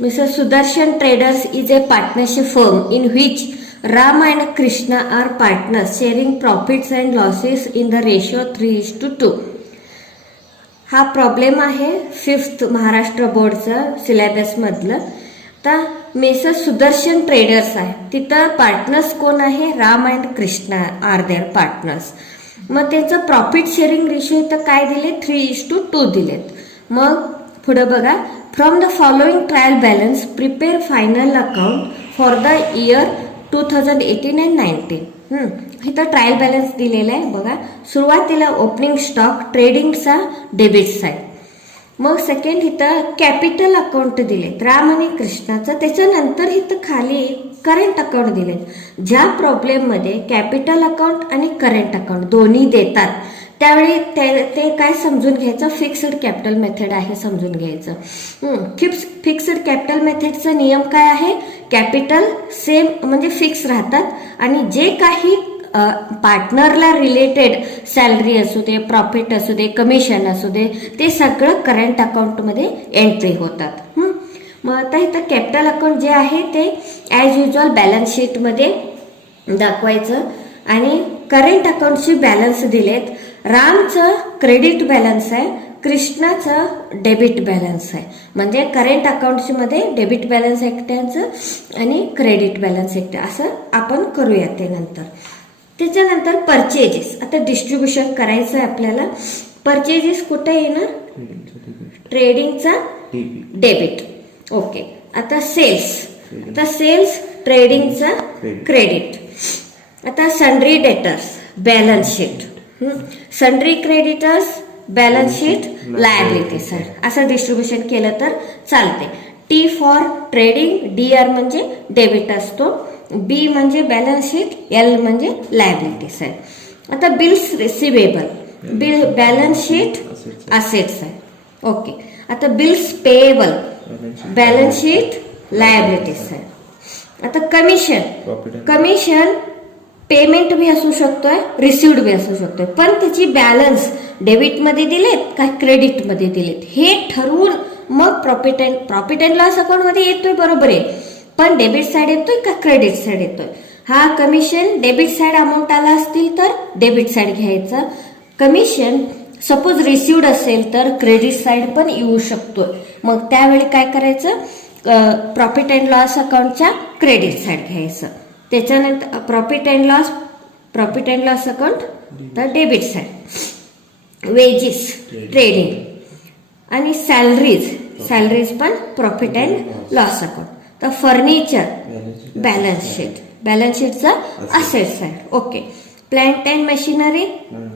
Mr. Sudarshan Traders is a partnership firm in which Ram and Krishna are partners sharing profits and losses in the ratio 3:2. हा problem आहे 5th Maharashtra बोर्डचा syllabus मधलं. तर measure Sudarshan traders आहे, तिथं partners कोण आहे? Ram and Krishna are their partners. मग त्याचं प्रॉफिट शेअरिंग रेशिओ इथं काय दिले? 3:2 दिलेत. मग पुढे बघा, from the following trial balance prepare final account for the year 2018 and 19. इथं ट्रायल बॅलन्स दिलेला आहे बघा. सुरुवातीला ओपनिंग स्टॉक ट्रेडिंगचा डेबिट साईड. मग सेकंड इथं कॅपिटल अकाउंट दिलेत राम आणि कृष्णाचं. त्याच्यानंतर इथं खाली करंट अकाउंट दिलेत. ज्या प्रॉब्लेममध्ये कॅपिटल अकाउंट आणि करंट अकाउंट दोन्ही देतात त्यावेळी ते काय समजून घ्यायचं? फिक्स्ड कॅपिटल मेथड आहे समजून घ्यायचं. फिक्स्ड कॅपिटल मेथडचा नियम काय आहे? कॅपिटल सेम म्हणजे फिक्स राहतात आणि जे काही पार्टनरला रिलेटेड सॅलरी असू दे, प्रॉफिट असू दे, कमिशन असू दे, ते सगळं करंट अकाउंटमध्ये एंट्री होतात. मग आता इथं कॅपिटल अकाउंट जे आहे ते ॲज युजल बॅलन्स शीटमध्ये दाखवायचं आणि करंट अकाउंटची बॅलन्स दिलेत. रामचं क्रेडिट बॅलन्स आहे, कृष्णाचं डेबिट बॅलन्स आहे. म्हणजे करंट अकाउंटची मध्ये डेबिट बॅलन्स एकट्याचं आणि क्रेडिट बॅलन्स एकट्या असं आपण करूया ते नंतर. त्याच्यानंतर परचेजेस. आता डिस्ट्रीब्युशन करायचं आहे आपल्याला. परचेजेस कुठे येणार? ट्रेडिंगचा डेबिट. ओके. आता सेल्स. आता सेल्स ट्रेडिंगचा क्रेडिट. आता sundry debtors balance sheet. Sundry creditors balance sheet liability side असं डिस्ट्रीब्युशन केलं तर चालते. टी फॉर ट्रेडिंग, डीआर म्हणजे डेबिट असतो, बी म्हणजे बॅलन्स शीट, एल म्हणजे लायबिलिटी साईड. आता bills receivable, bill balance sheet assets आहे. ओके. आता bills payable balance sheet liability side. आता कमिशन पेमेंट बी असू शकतोय, रिसिव्ड बी असू शकतोय, पण त्याची बॅलन्स डेबिटमध्ये दिलेत का क्रेडिटमध्ये दिलेत हे ठरवून मग प्रॉफिट अँड लॉस अकाउंटमध्ये येतोय बरोबर आहे. पण डेबिट साईड येतोय का क्रेडिट साईड येतोय? हा कमिशन डेबिट साईड अमाऊंट आला असतील तर डेबिट साईड घ्यायचं. कमिशन सपोज रिसिव्ड असेल तर क्रेडिट साईड पण येऊ शकतोय. मग त्यावेळी काय करायचं? प्रॉफिट अँड लॉस अकाउंटच्या क्रेडिट साईड घ्यायचं. त्याच्यानंतर प्रॉफिट अँड लॉस अकाउंट तर डेबिट साईड. वेजेस ट्रेडिंग आणि सॅलरीज पण प्रॉफिट अँड लॉस अकाउंट. तर फर्निचर बॅलन्स शीटचा asset side. Okay. Plant and machinery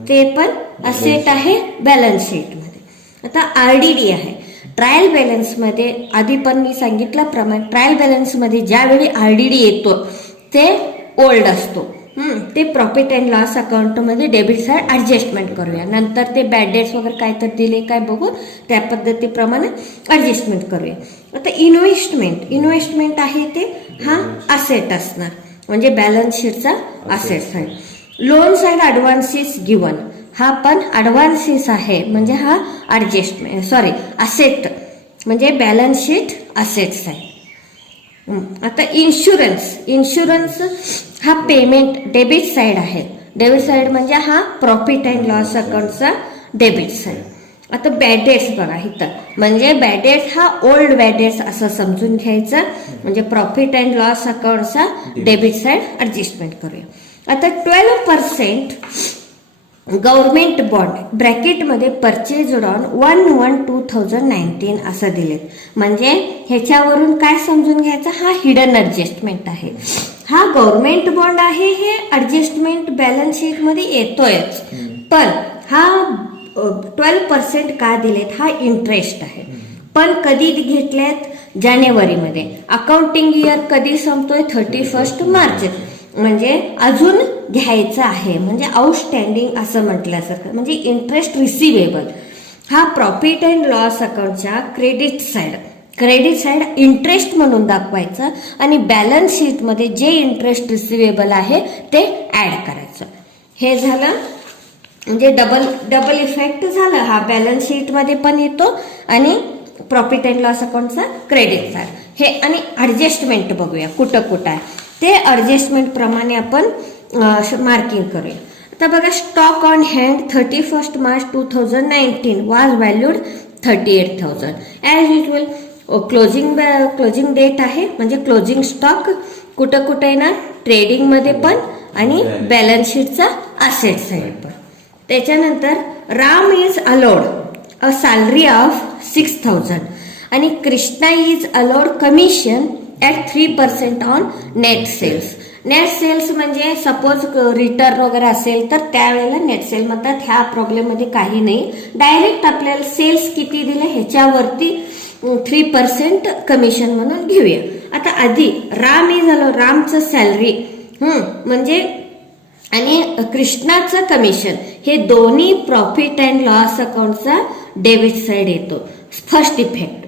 ते पण असेट आहे बॅलन्स शीटमध्ये. आता आरडीडी आहे. ट्रायल बॅलन्स मध्ये आधी पण मी सांगितल्याप्रमाणे ट्रायल बॅलन्स मध्ये ज्यावेळी आरडीडी येतो ते ओल्ड असतो. ते प्रॉफिट अँड लॉस अकाउंट मध्ये डेबिट साईड ऍडजस्टमेंट करूया. नंतर ते बॅड डेट्स वगैरे काय तर दिले काय बघून त्या पद्धतीप्रमाणे ऍडजस्टमेंट करूया. आता इन्व्हेस्टमेंट आहे ते हा असेट असणार म्हणजे बॅलन्स शीटचा asset side. Loan side advances given हा पण ऍडव्हान्सेस आहे म्हणजे हा असेट म्हणजे बॅलन्स शीट असेट साईड. आता इन्शुरन्स हा पेमेंट डेबिट साईड आहे. डेबिट साईड म्हणजे हा प्रॉफिट अँड लॉस अकाउंटचा डेबिट साईड. आता बॅड डेट्स बघा इथं म्हणजे बॅड डेट्स हा ओल्ड बॅड डेट्स असं समजून घ्यायचं म्हणजे प्रॉफिट अँड लॉस अकाउंटचा डेबिट साईड ऍडजस्टमेंट करूया. आता 12% गव्हर्नमेंट बॉन्ड ब्रॅकेटमध्ये परचेज ऑन 1/1/2019 असं दिलेत. म्हणजे ह्याच्यावरून काय समजून घ्यायचं? हा हिडन ऍडजस्टमेंट आहे. हा गव्हर्नमेंट बॉन्ड आहे, हे ऍडजस्टमेंट बॅलन्स शीट मध्ये येतोयच. पण हा 12% का दिलेत? हा इंटरेस्ट आहे. पण कधी घेतलेत? जानेवारीमध्ये. अकाउंटिंग इयर कधी संपतोय? 31 मार्च. म्हणजे अजून घ्यायचं आहे म्हणजे आउटस्टँडिंग असं म्हटल्यासारखं म्हणजे इंटरेस्ट रिसिवेबल. हा प्रॉफिट अँड लॉस अकाउंटच्या क्रेडिट साईड इंटरेस्ट म्हणून दाखवायचं आणि बॅलन्स शीटमध्ये जे इंटरेस्ट रिसिवेबल आहे ते ऍड करायचं. हे झालं म्हणजे डबल इफेक्ट झालं. हा बॅलन्स शीटमध्ये पण येतो आणि प्रॉफिट अँड लॉस अकाउंटचा क्रेडिट साईड. हे आणि ॲडजस्टमेंट बघूया कुठं कुठं आहे ते ॲडजस्टमेंट प्रमाणे आपण मार्किंग करूया. आता बघा, stock on hand 31 March 2019 was valued 38,000. As usual closing date आहे म्हणजे क्लोजिंग स्टॉक कुठं कुठं येणार, ट्रेडिंगमध्ये पण आणि बॅलन्स शीटचा असेट साईड पण. त्याच्यानंतर Ram is allowed a salary of 6,000 आणि Krishna is allowed commission at 3% on net sales. Net sales म्हणजे सपोज रिटर्न वगैरे असेल तर त्यावेळेला नेट सेल म्हणतात. ह्या प्रॉब्लेममध्ये काही नाही, डायरेक्ट आपल्याला सेल्स किती दिले ह्याच्यावरती 3% कमिशन म्हणून घेऊया. आता आधी राम इज अलाउड, रामचं सॅलरी म्हणजे आणि कृष्णाचं कमिशन हे दोन्ही प्रॉफिट अँड लॉस अकाउंटचा डेबिट साइड येतो, फर्स्ट इफेक्ट.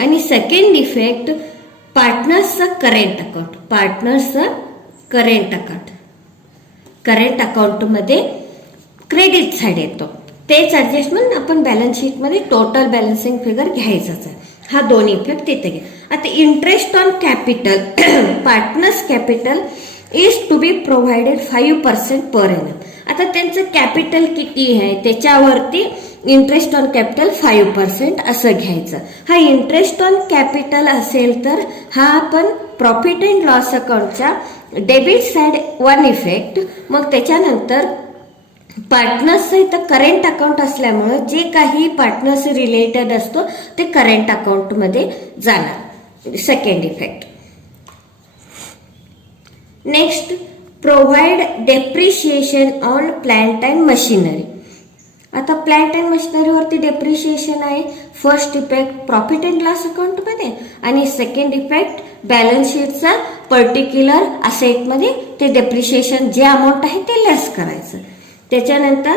आणि सेकंड इफेक्ट पार्टनर्सचं करेंट अकाउंट, पार्टनर्सचं करंट अकाउंटमध्ये क्रेडिट साइड येतो. तेच ऍडजस्टमेंट आपण बॅलन्स शीटमध्ये टोटल बॅलन्सिंग फिगर घ्यायचाच आहे. हा दोन इफेक्ट तिथे घ्या. आता interest on capital, partners capital is to be provided 5% per annum. आता त्यांचं कॅपिटल किती आहे त्याच्यावरती इंटरेस्ट ऑन कॅपिटल 5% असं घ्यायचं. हा इंटरेस्ट ऑन कॅपिटल असेल तर हा आपण प्रॉफिट अँड लॉस अकाउंटच्या डेबिट साइड वन इफेक्ट. मग त्याच्यानंतर पार्टनर्स इथं करेंट अकाउंट असल्यामुळे जे काही पार्टनर्स रिलेटेड असतो ते करेंट अकाउंटमध्ये जाणार, second effect. Next, provide depreciation on plant and machinery. आता प्लांट अँड मशिनरीवरती डेप्रिशिएशन आहे, first effect profit and loss अकाउंटमध्ये आणि सेकंड इफेक्ट बॅलन्स शीटचा पर्टिक्युलर असेटमध्ये ते डेप्रिशिएशन जे अमाऊंट आहे ते लेस करायचं. त्याच्यानंतर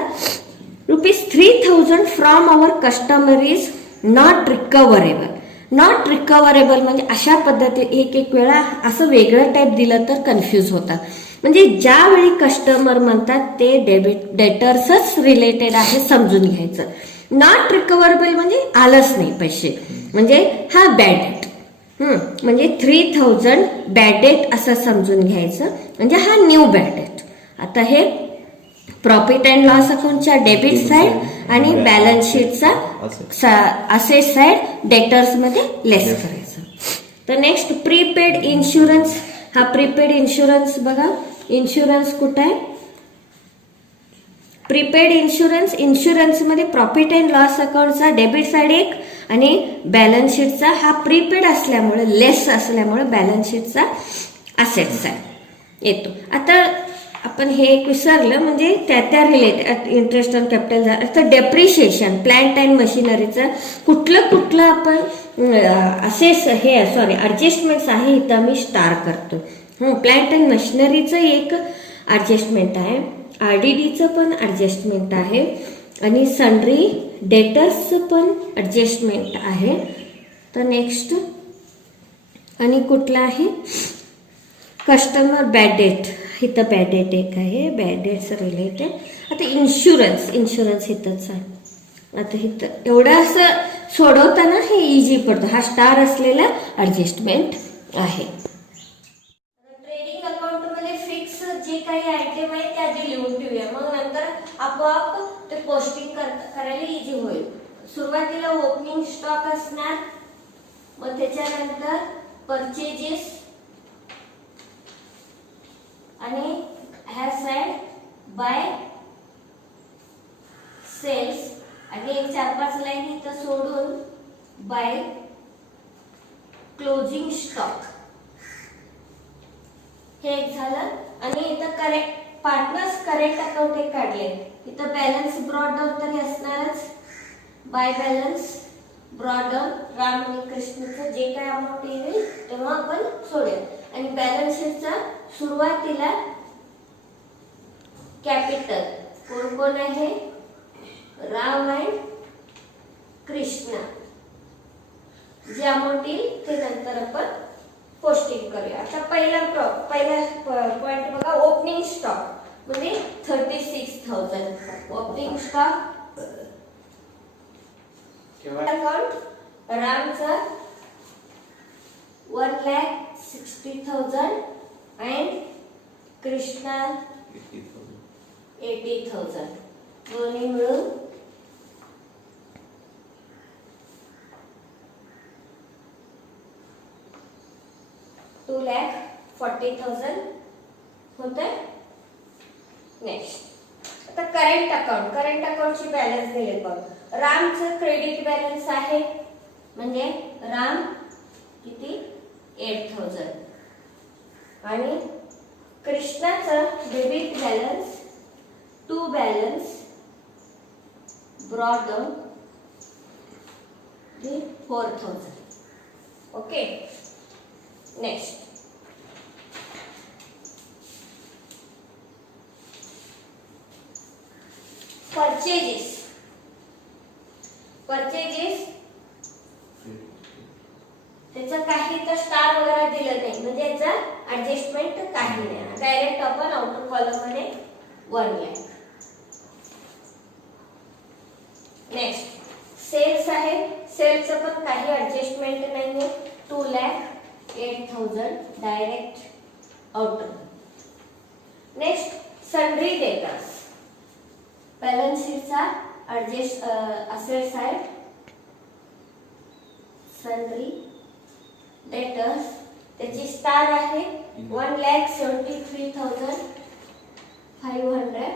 ₹3,000 from our customer is not recoverable. Not recoverable म्हणजे अशा पद्धती एक वेळा असं वेगळं टाईप दिलं तर कन्फ्यूज होतात. म्हणजे ज्यावेळी कस्टमर म्हणतात ते डेटर्सच रिलेटेड आहे समजून घ्यायचं. नॉट रिकव्हरेबल म्हणजे आलंच नाही पैसे, म्हणजे हा बॅड डेट. म्हणजे 3,000 बॅड डेट असं समजून घ्यायचं, म्हणजे हा न्यू बॅड डेट. आता हे प्रॉफिट अँड लॉस अकाउंटच्या डेबिट साइड आणि बॅलन्स शीटचा असेट साइड डेटर्स मध्ये लेस करायचं. तर नेक्स्ट, प्रीपेड इन्शुरन्स. हा प्रीपेड इन्शुरन्स बघा, इन्शुरन्स कुठं आहे, प्रीपेड इन्शुरन्स. इन्शुरन्समध्ये प्रॉफिट अँड लॉस अकाउंटचा डेबिट साइड एक आणि बॅलन्स शीटचा हा प्रीपेड असल्यामुळे लेस असल्यामुळे बॅलन्स शीटचा असेट साइड येतो. आता आपण हे एक विसरलं, म्हणजे त्या रिलेटेड इंटरेस्ट ऑन कॅपिटल झालं. तर डेप्रिशिएशन प्लांट अँड मशिनरीचं कुठलं आपण ऍडजस्टमेंट्स आहे इथं मी स्टार करतो. प्लांट अँड मशिनरीचं एक ऍडजस्टमेंट आहे, आरडीडीचं पण ऍडजस्टमेंट आहे आणि सन्ड्री डेटर्सचं पण ऍडजस्टमेंट आहे. तर नेक्स्ट आणि कुठलं आहे, कस्टमर बॅड डेट. इथं बॅड डेट एक आहे, बॅड डेट्स रिलेटेड. आता इन्शुरन्स इथंच आहे. आता इथं एवढं असं सोडवताना हे इझी पडतं, हा स्टार असलेला ऍडजस्टमेंट आहे. ट्रेडिंग अकाउंटमध्ये फिक्स जे काही आयटम आहे ते आधी लिहून ठेवूया, मग नंतर आपोआप ते पोस्टिंग करायला इझी होईल. सुरुवातीला ओपनिंग स्टॉक असणार, मग त्याच्यानंतर परचेजेस आणि ह्या साइड बाय सेल्स आणि एक 4-5 लाईन इथं सोडून बाय क्लोजिंग स्टॉक. हे एक झालं. आणि इथं पार्टनर्स करेंट अकाउंट एक काढले, इथं बॅलन्स ब्रॉड डाऊन तरी असणारच, by balance brought down Ram आणि कृष्णचं जे काय अमाऊंट येईल तेव्हा आपण सोडूया. आणि बॅलन्स शीटचा सुरुवातीला कॅपिटल कोण आहे, राम अँड कृष्णा, जे अमाऊंट येईल ते नंतर आपण पोस्टिंग करूया. आता पहिला पॉइंट बघा, ओपनिंग स्टॉक म्हणजे 36,000. ओपनिंग स्टॉक अकाउंट रामचा 1,60,000 and Krishna 80,000. दोन्ही मिळून 2,40,000 होते. नेक्स्ट आता करंट अकाउंटची बॅलन्स दिले बघ. रामचं क्रेडिट बॅलन्स आहे म्हणजे राम किती 8,000 आणि कृष्णाचं debit balance to balance brought down 4,000. Okay. Next purchases त्याचं काही तर स्टार वगैरे दिलं नाही म्हणजे याचा ऍडजस्टमेंट काही नाही. डायरेक्ट आपण आउटर कॉलम मध्ये 1 लाख. नेक्स्ट सेल्स आहे. सेल्सचं पण काही ऍडजस्टमेंट नाहीये. 2,08,000 direct outer. Next sundry debtors. Balance शीटचा adjust asset side sundry debtors त्याची स्टार आहे 1,73,500.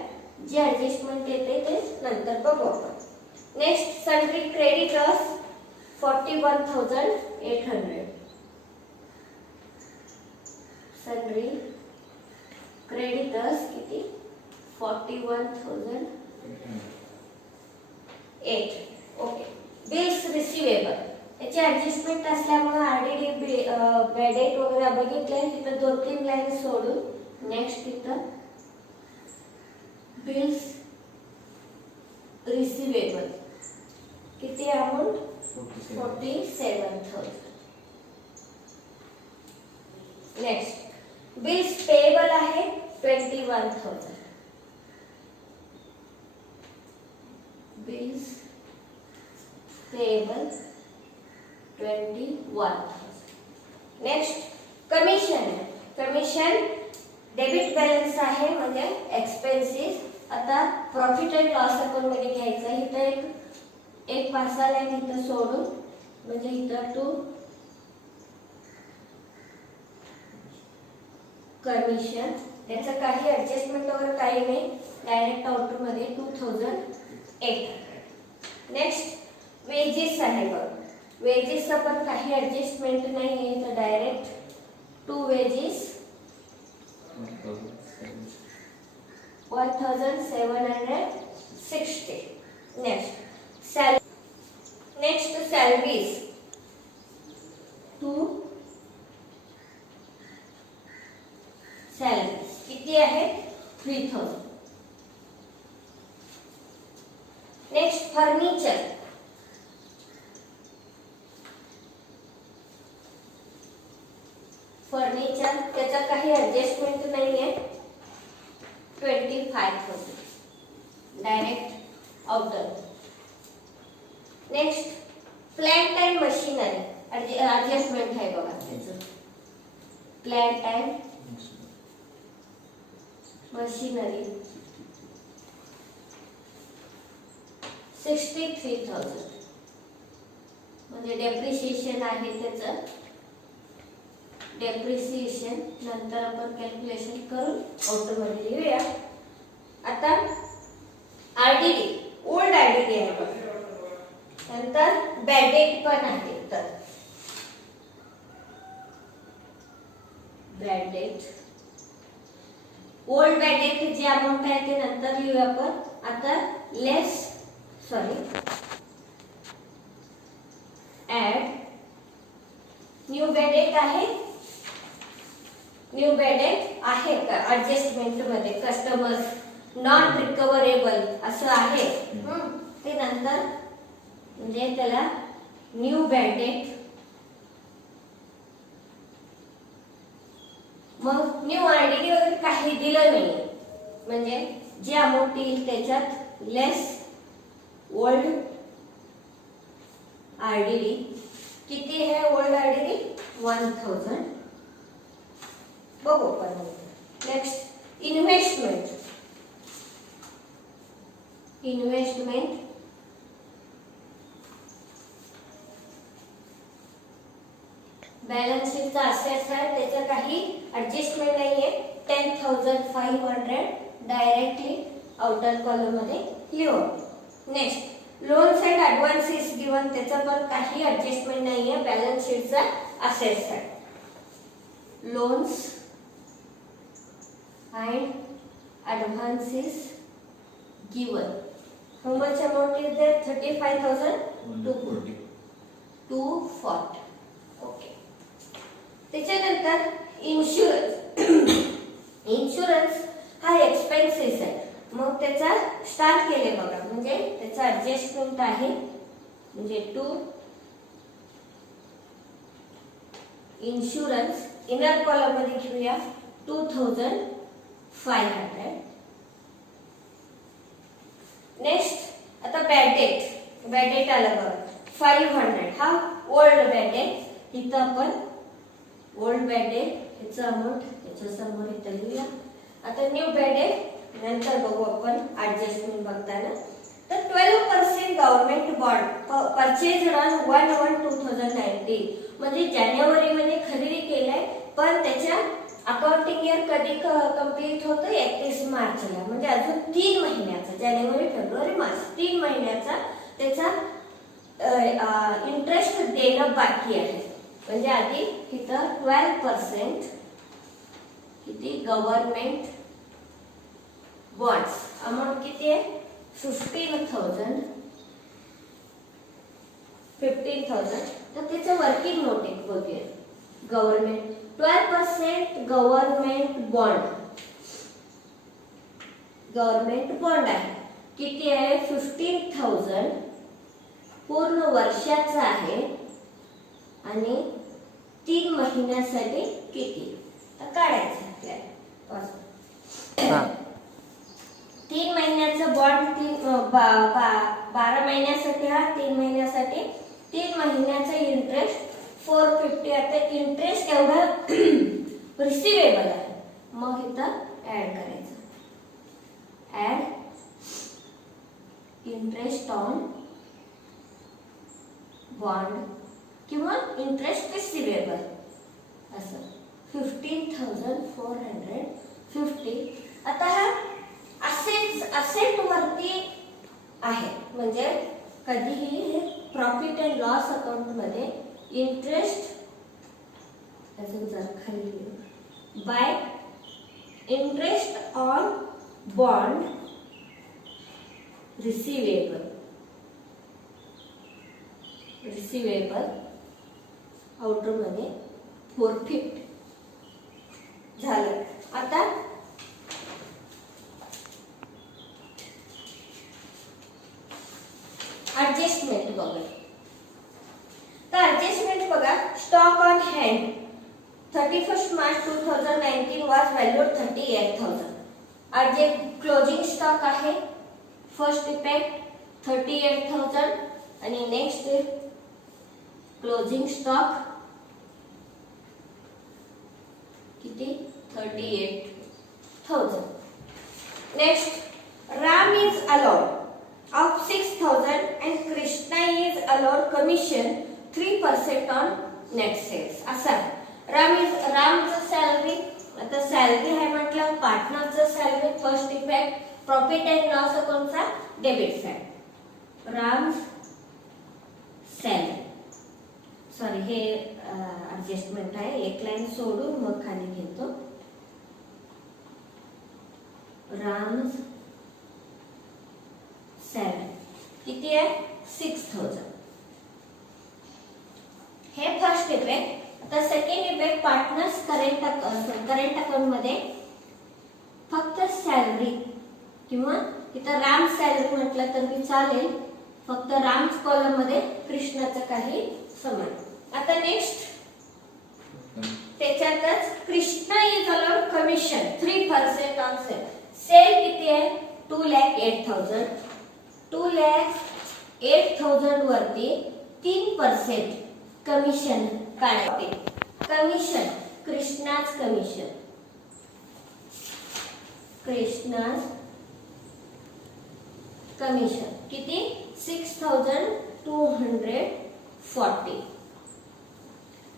जे ऍडजस्टमेंट येते ते नंतर बघू आपण. Next sundry creditors 41,800. Sundry creditors किती 41,008. ओके. बिल्स रिसिवेबल याची ऍडजस्टमेंट असल्यामुळे आरडीडी बॅडेट वगैरे बघितले तिथं 2-3 लाईन सोडून नेक्स्ट तिथं बिल्स रिसिवेबल किती अमाउंट 47,000. नेक्स्ट बिल्स पेएबल आहे 21,000. Bills payable 21,000. Next commission debit balance आहे म्हणजे एक्सपेन्सेस. आता प्रॉफिट अँड लॉस अकाउंट मध्ये घ्यायचं. इथं एक पासा लाईन इथं सोडून म्हणजे इथं टू कमिशन याचं काही ऍडजस्टमेंट वगैरे काही नाही. डायरेक्ट आउटर मध्ये 2,800. नेक्स्ट वेजेस आहे बघ. वेजेसचं पण काही ऍडजस्टमेंट नाही आहे तर direct 2 wedges 1,760. Next salaries 2 salaries किती आहे 3,000. नेक्स्ट फर्निचर त्याचा काही ऍडजस्टमेंट नाहीये 25,000 direct outer. Next plant and machinery adjustment आहे बघा त्याचं. प्लांट अँड मशिनरी 63,000 म्हणजे डेप्रिसिएशन आहे त्याचं. डेप्रिसिएशन नंतर आपण कॅल्क्युलेशन करून आउटर मध्ये लिहूया. आता आरडीडी ओल्ड आरडीडी आहे बघ. नंतर बॅड डेट पण आहे. तर bad debt old bad debt जे अमाउंट आहे ते नंतर लिहूया आपण. आता ऍड न्यू बॅड डेट आहे. न्यू बॅड डेट आहे का ऍडजस्टमेंट मध्ये कस्टमर्स नॉट रिकव्हरेबल असं आहे ते नंतर म्हणजे त्याला न्यू बॅड डेट. मग न्यू आरडीडी वगैरे काही दिलं नाही म्हणजे जे अमाउंट येईल त्याच्यात लेस ओल्ड आरडीडी किती आहे. ओल्ड आरडीडी 1000 बघू पण. Next investment. बॅलन्स शीटचा असेट्स आहे, त्याचं काही ऍडजस्टमेंट नाहीये. 10,500 डायरेक्टली आउटर कॉलम मध्ये लिहू. Next loans and advances given, त्याचं पण काही ऍडजस्टमेंट नाहीये. बॅलन्स शीटचा असेट्स आहे. Loans and advances given. How much amount is there? 35,240. Okay. त्याच्यानंतर इन्शुरन्स. इन्शुरन्स हा एक्सपेन्सेस आहे. मग त्याचा स्टार्ट केले बघा, म्हणजे त्याचा ऍडजस्टमेंट आहे. म्हणजे टू इन्शुरन्स इनर कॉलम मध्ये घेऊया 2,500. नेक्स्ट आता बॅड डेट आला बघा 500. हा ओल्ड बॅड डेट. इथं आपण ओल्ड बॅड डेट याचं अमाउंट याच्या समोर इथं लिहूया. आता न्यू बॅड डेट नंतर बघू आपण ऍडजस्टमेंट बघताना. तर 12% गव्हर्नमेंट बॉन्ड परचेज ऑन 1/1/2019, म्हणजे जानेवारी मध्ये खरेदी केलाय, पण त्याच्या अकाउंटिंग इयर कधी कंप्लीट होतं? 31 मार्चला. म्हणजे अजून 3 महिन्याचा, जानेवारी फेब्रुवारी मार्च 3 महिन्याचा त्याचा इंटरेस्ट देणं बाकी आहे. म्हणजे आधी इथं 12% किती गव्हर्नमेंट बॉन्ड्स अमाउंट किती आहे? 15,000. तर त्याचं वर्किंग नोट एक बघूया. गव्हर्नमेंट 12% गव्हर्नमेंट बॉन्ड आहे. किती आहे? 15,000 पूर्ण वर्षाचा आहे. आणि 3 महिन्यासाठी किती तर काढायचं आपल्याला. 3 महिन्याचं बॉन्ड 12 महिन्यासाठी, हा 3 महिन्यासाठी. 3 महिन्याचं इंटरेस्ट 450. आता इंटरेस्ट एवढा रिसिवेबल आहे, मग इथं ऍड करायचं. ऍड इंटरेस्ट ऑन बॉन्ड किंवा इंटरेस्ट रिसिवेबल असं 15,450. आता हा असेट वरती आहे, म्हणजे कधीही प्रॉफिट अँड लॉस अकाउंट मध्ये इंटरेस्ट अजून जर खाली bye interest on bond receivable outer मध्ये 450 झालं. आता ऍडजस्टमेंट बघा. तर ऍडजस्टमेंट बघा. Stock on hand 31 March 2019 was valued 38,000. आज जे क्लोजिंग स्टॉक आहे फर्स्ट इफेक्ट 38,000 आणि नेक्स्ट क्लोजिंग स्टॉक किती? 38,000. Next Ram is allowed of 6,000 and Krishna is allowed commission 3% on net sales. असा रामचं सॅलरी. आता सॅलरी आहे म्हटलं पार्टनरचं salary first effect profit and loss अकाउंटचा debit side. Ram salary sorry हे ऍडजस्टमेंट आहे. एक लाईन सोडून मग खाली घेतो. राम सॅलरी किती आहे? 6,000. हे फर्स्ट इफेक्ट. आता second effect partners current account मध्ये फक्त सॅलरी किंवा इथं राम सॅलरी म्हटलं तर मी चालेल, फक्त राम कॉलम मध्ये कृष्णाचं काही समान. आता नेक्स्ट त्याच्यातच Krishna is allowed commission 3% on sale. Sale किती आहे? 2,08,000. 2,08,000 वरती 3% कमिशन काढते. Commission, Krishna's commission, Krishna's commission किती 6240.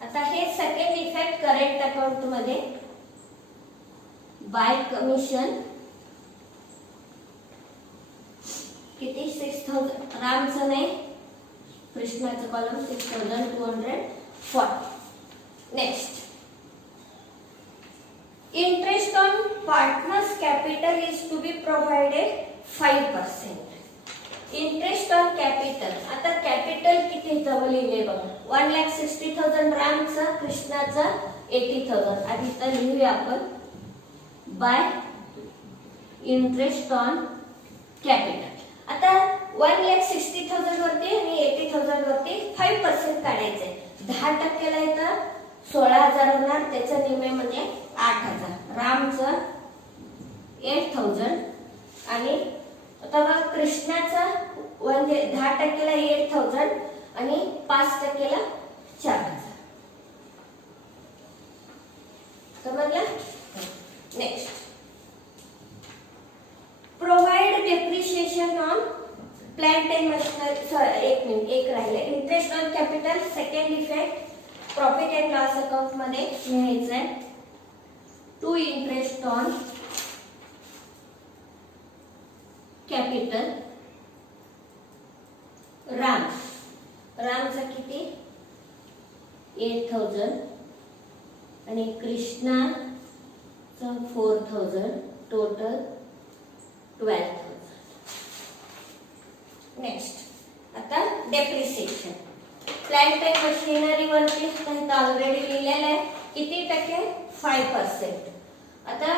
आता हे सेकंड इफेक्ट करेंट अकाउंट मध्ये बाय कमिशन किती 6000. रामचं नाही, कृष्णाचं column 6240. Next, interest on partners capital is to be provided 5%. Interest on capital. आता कॅपिटल किती इथं लिहिले बघा, 1,60,000 रामचा, कृष्णाचा 80,000. आधी तर लिहूया आपण बाय इंटरेस्ट ऑन कॅपिटल. आता 1,60,000 वरती आणि 80,000 वरती 5% काढायचंय. 10% ला इथं 16,000 होणार, त्याचा निम्मे म्हणजे 8,000. रामचं 8,000 आणि आता बघा कृष्णाचा म्हणजे 10% ला 8,000 आणि 5% ला 4,000. समजलं? Next, provide depreciation on plant and machinery. एक राहिले. Interest on capital second effect profit and loss account मध्ये लिहायचं आहे. To interest on capital. रामचा किती 8,000 आणि कृष्णाचं 4,000, टोटल 12,000. नेक्स्ट, आता डेप्रिसिएशन. प्लांट अँड मशिनरी वरती ऑलरेडी लिहिलेलं आहे. किती टक्के 5%. आता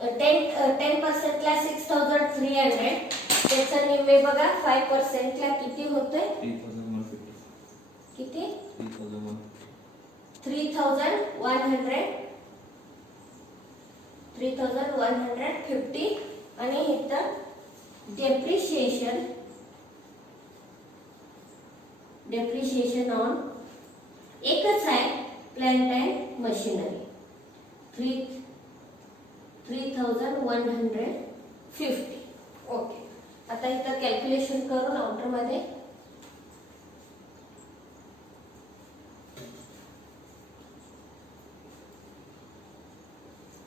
10% ला 6,300, त्याचा निम्मे बघा 5% ला किती होतंय, किती 3,150 आणि इथं डेप्रिशिएशन ऑन एकच आहे प्लांट अँड मशिनरी 3,150. ओके. आता इथं कॅल्क्युलेशन करून आउटर मध्ये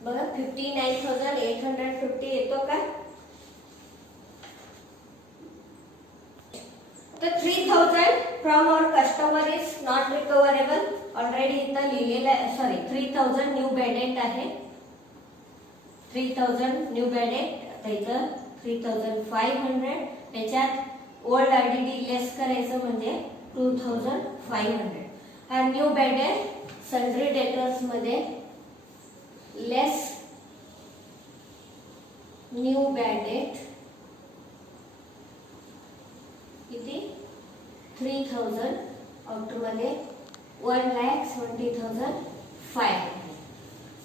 बघा 59,850 येतो का. तर 3,000 from our customer is not recoverable. Already इथं लिहिलेलं आहे. सॉरी, 3,000 न्यू बॅडेट आहे. 3,000 न्यू बॅडेट. आता इथं 3,500. त्याच्यात ओल्ड आरडीडी लेस करायचं म्हणजे 2,500. हा न्यू बॅडेट सन्ड्री डेटर्स मध्ये लेस न्यू बॅडेट किती 3,000. आउटर मध्ये 1,20,500.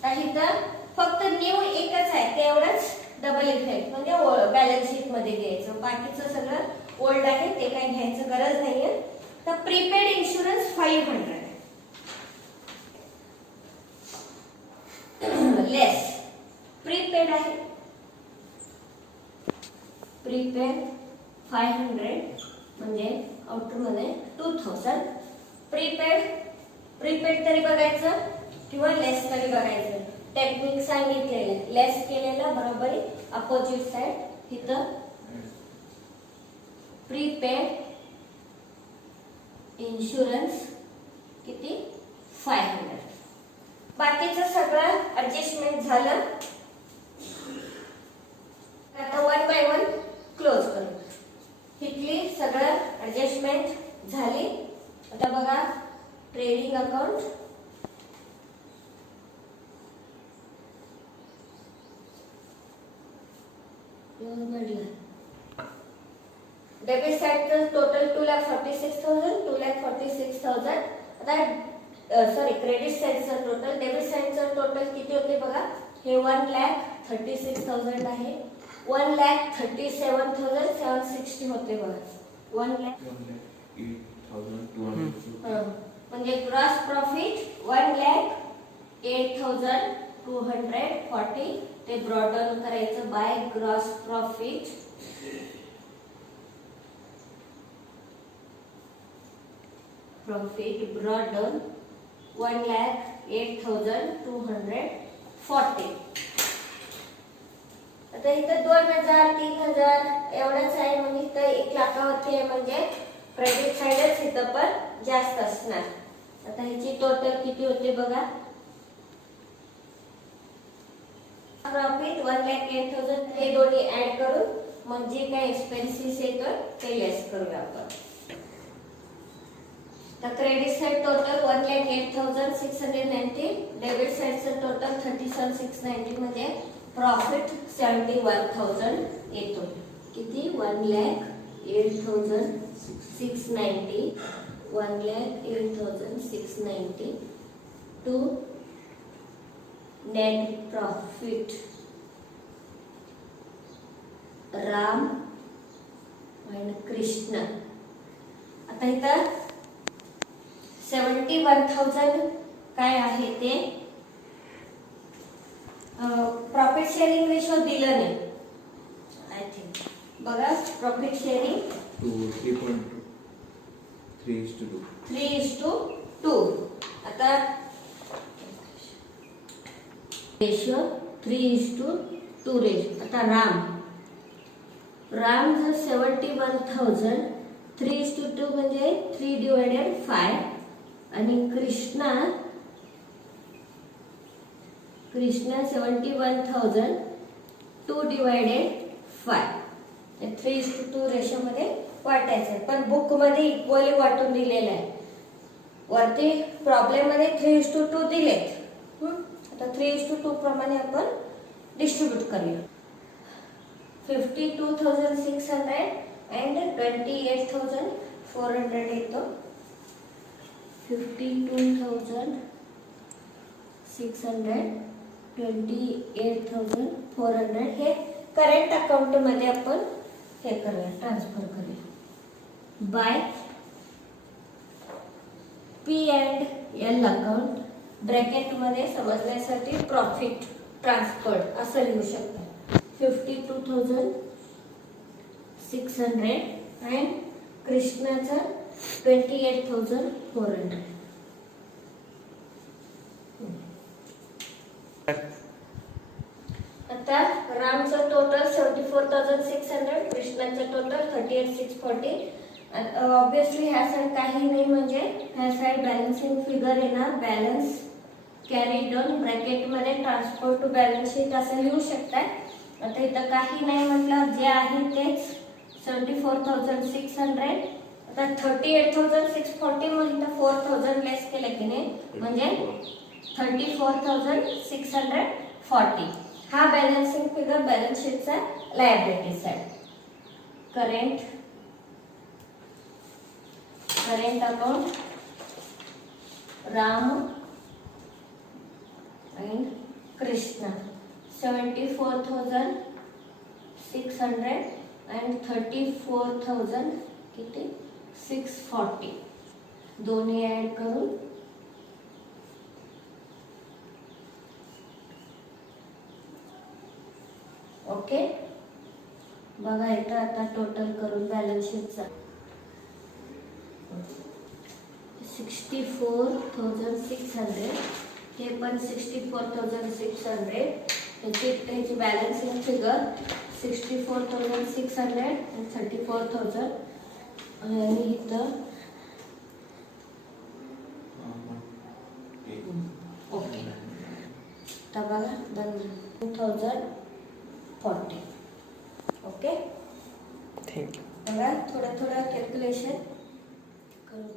तर इथं फक्त न्यू एकच आहे, तेवढंच डबल इफेक्ट म्हणजे बॅलन्स शीट मध्ये घ्यायचं. बाकीचं सगळं ओल्ड आहे, ते काही घ्यायचं गरज नाहीये. तर प्रीपेड इन्शुरन्स 500 लेस प्रीपेड आहे. प्रीपेड 500 म्हणजे आउटर मध्ये 2,000. प्रीपेड तरी बघायचं किंवा लेस तरी बघायचं. टेक्निक सांगितलेलं, लेस केलेला बरोबर अपोजिट साइड. इथं प्रीपेड इन्शुरन्स किती 500. बाकीचं सगळं ऍडजस्टमेंट झालं. आता 1 बाय 1 क्लोज करू. इथली सगळं ऍडजस्टमेंट झाली. आता बघा ट्रेडिंग अकाउंट. डेबिट साइडचं टोटल 2,46,000, 2,46,000. आता सॉरी, क्रेडिट साइडचं टोटल, डेबिट साइडचं टोटल किती होते बघा. हे 1,36,000 आहे. 1,37,760 होते बघा. 1,08,200. म्हणजे ग्रॉस प्रॉफिट 1,08,240 ते ब्रॉट डाउन करायचं by gross profit brought down 1,08,240. आता इथं 2,000 3,000 एवढंच आहे म्हणजे इथं 1 लाखावरती आहे म्हणजे क्रेडिट साइडच इथं पण जास्त असणार. आता ह्याची टोटल किती होते बघा. प्रॉफिट 1,08,000 हे दोन्ही ऍड करून मग जे काही एक्सपेन्सेस येतो ते लेस करूया आपण. तर क्रेडिट साइड टोटल 1,08,690, डेबिट साइडचं टोटल 37,690 म्हणजे प्रॉफिट 71,000 येतो. किती 1,08,690 1,08,690 टू नेट प्रॉफिट राम आणि कृष्ण. आता इथं 71,000 काय आहे ते प्रॉफिट शेअरिंग रेशो दिलं नाही आय थिंक. बघा प्रॉफिट शेअरिंग 3:2. आता रेशो 3:2 रेशो. आता राम जर 71,000 3:2 म्हणजे 3/5 आणि कृष्णा 71,000 2/5 3:2 रेशो मध्ये वाटायचं. पण बुक मध्ये इक्वली वाटून दिलेलं आहे. वरती प्रॉब्लेम मध्ये 3:2 दिलेत. आता 3:2 प्रमाणे आपण डिस्ट्रीब्यूट करूया. 52,600 and 28,400 येतो. 52,600 28,400 हे करंट अकाउंट मध्ये आपण हे करूया ट्रान्सफर करूया बाय P&L अकाउंट. ब्रॅकेट मध्ये समजण्यासाठी प्रॉफिट ट्रान्सफर असं लिहू शकता. 52,600 आणि कृष्णाचा 28,400. आता रामचं टोटल 74,600, कृष्णाचं टोटल 38,640. ऑब्विसली ह्या साइड काही नाही म्हणजे ह्या साइड बॅलन्सिंग फिगर येणार. बॅलन्स कॅरी डाऊन ब्रॅकेट मध्ये ट्रान्सफर टू बॅलन्स शीट असं लिहू शकता. आता इथं काही नाही म्हटलं जे आहे तेच 74,600. आता 38,640 म्हणजे 4,000 लेस केलं की नाही म्हणजे 34,640. हा बॅलन्सिंग फिगर बॅलन्स शीटचा liability side. Current account Ram and Krishna 74,600 and 34,000 किती 640 दोन्ही ऍड करून ओके. बघा इथं आता टोटल करून बॅलन्स शीटचा 64,600 हे पण 64,600 त्याची बॅलन्सिंग फिगर 64,600 आणि 34,000 आणि इथं ओके. तर बघा 1,040 ओके. थँक्यू. बघा थोडं कॅल्क्युलेशन करू.